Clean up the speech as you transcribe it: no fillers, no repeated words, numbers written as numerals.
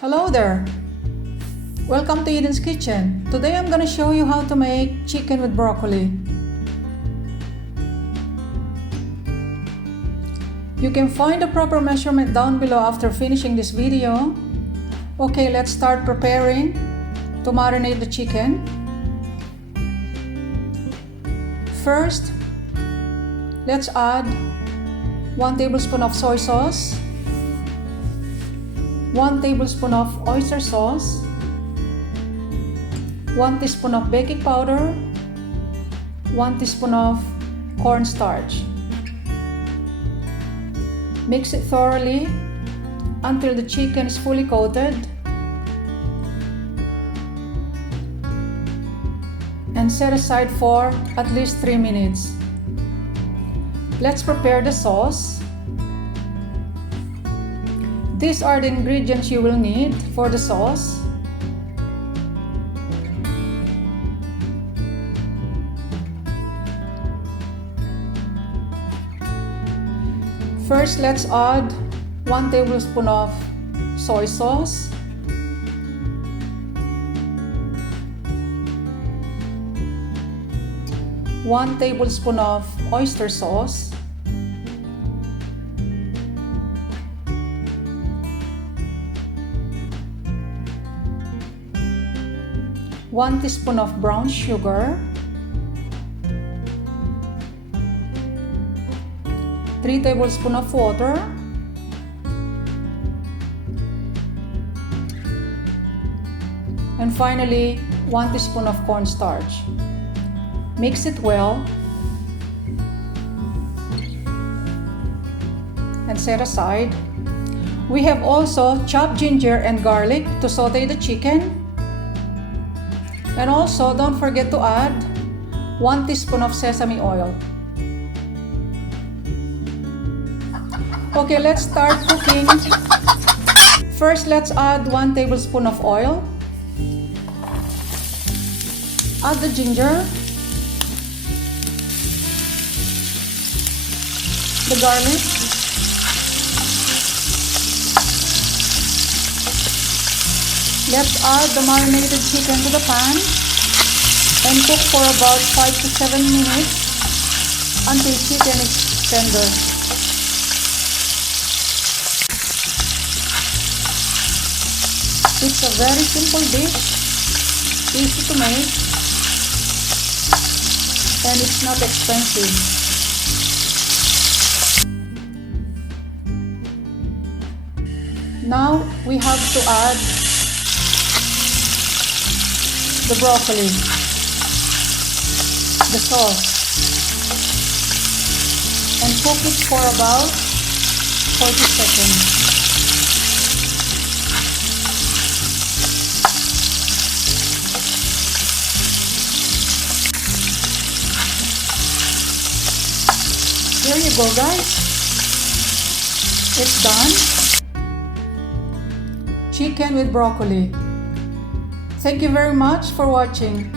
Hello there! Welcome to Eden's Kitchen. Today I'm gonna show you how to make chicken with broccoli. You can find the proper measurement down below after finishing this video. Okay, let's start preparing to marinate the chicken. First, let's add 1 tablespoon of soy sauce, 1 tablespoon of oyster sauce, 1 teaspoon of baking powder, 1 teaspoon of cornstarch. Mix it thoroughly until the chicken is fully coated and set aside for at least 3 minutes. Let's prepare the sauce. These are the ingredients you will need for the sauce. First, let's add 1 tablespoon of soy sauce, 1 tablespoon of oyster sauce, 1 teaspoon of brown sugar, 3 tablespoons of water, and finally 1 teaspoon of cornstarch. Mix it well and set aside. We have also chopped ginger and garlic to saute the chicken. And also, don't forget to add 1 teaspoon of sesame oil. Okay, let's start cooking. First, let's add 1 tablespoon of oil. Add the ginger, the garlic, let's add the marinated chicken to the pan and cook for about 5 to 7 minutes until chicken is tender. It's a very simple dish, easy to make, and it's not expensive. Now we have to add the broccoli, the sauce, and cook it for about 40 seconds. There you go, guys. It's done. Chicken with broccoli. Thank you very much for watching.